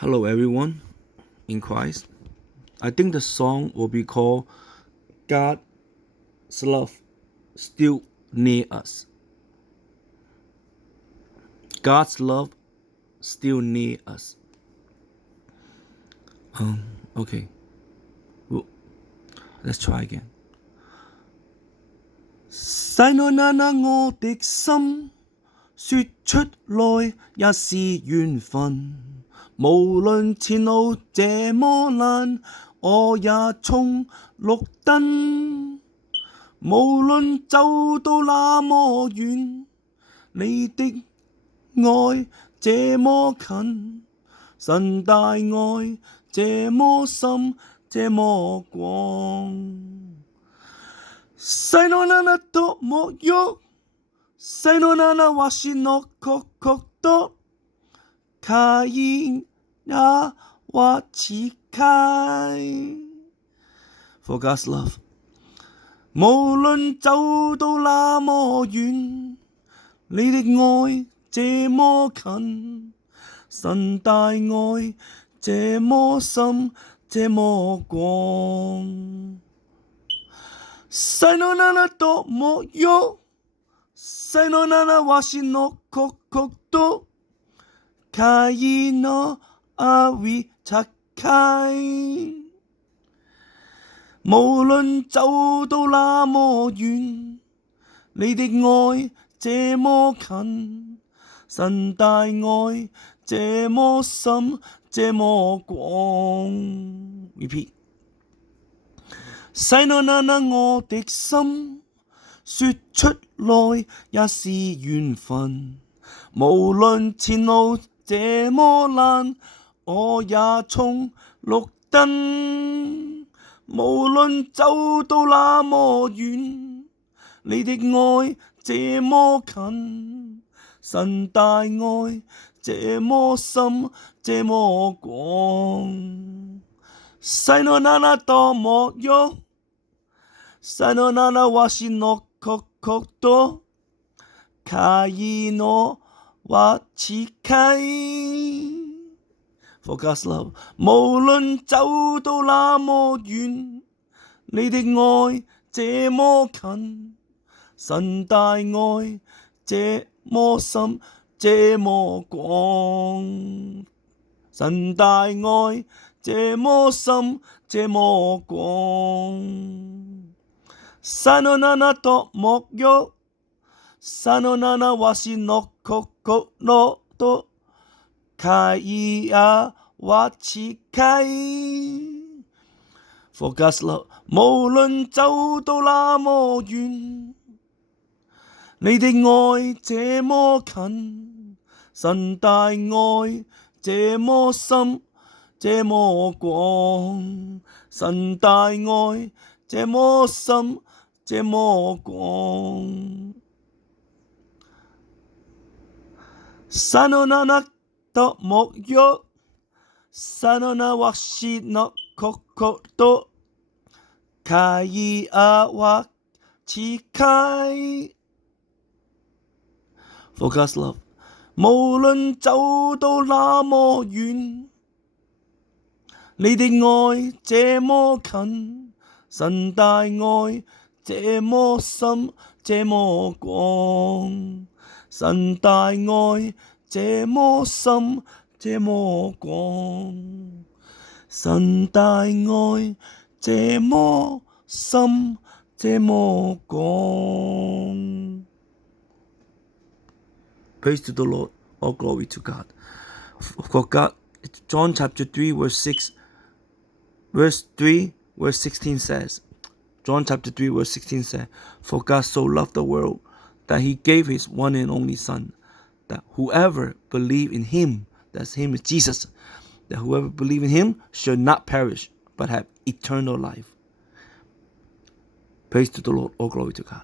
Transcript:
Hello, everyone in Christ. I think the song will be called God's Love Still Near Us. God's love still near us. Okay. Well, let's try again. 細內那我的心，說出來也是緣分。無論前路這麼難，我也衝綠燈。無論走到那麼遠，你的愛這麼近，神大愛這麼深，這麼廣。細內那多麼喐，細內那或是諾確多，卡因也或似開。For God's love， 無論走到那麼遠，你的愛這麼近，神大愛這麼深，這麼廣。細內那多麼喐，細內那或是諾確多，卡伊諾阿維拆開。無論走到那麼遠，你的愛這麼近，神大愛這麼深，這麼廣。Repeat。細內那我的心，說出來也是緣分。無論前路這麼難，我也衝綠燈。無論走到那麼遠，你的愛這麼近，神大愛這麼深，這麼廣。細內那多麼喐，細內那或是諾確多，卡伊諾或似溪。For God's love， 無論走到那麼遠，你的愛這麼近，神大愛這麼深，這麼廣。神大愛這麼深，這麼廣。細內那多麼喐，細內那或是諾確多，卡伊也或似溪。For God's love， 無論走到那麼遠，你的愛這麼近，神大愛這麼深，這麼廣。神大愛這麼深，這麼廣。細內那多麼喐，細內那或是諾確多，卡伊也或似溪。For God's love， 無論走到那麼遠，你的愛這麼近，神大愛這麼深，這麼廣。神大愛這麼深，這麼廣。神大愛這麼深，這麼廣。Praise to the Lord, all glory to God. For God, John chapter 3 verse 16 says, John chapter 3 verse 16 says, For God so loved the world that he gave his one and only Son, that whoever believe in him, that's him is Jesus, that whoever believe in him should not perish, but have eternal life. Praise to the Lord, all glory to God.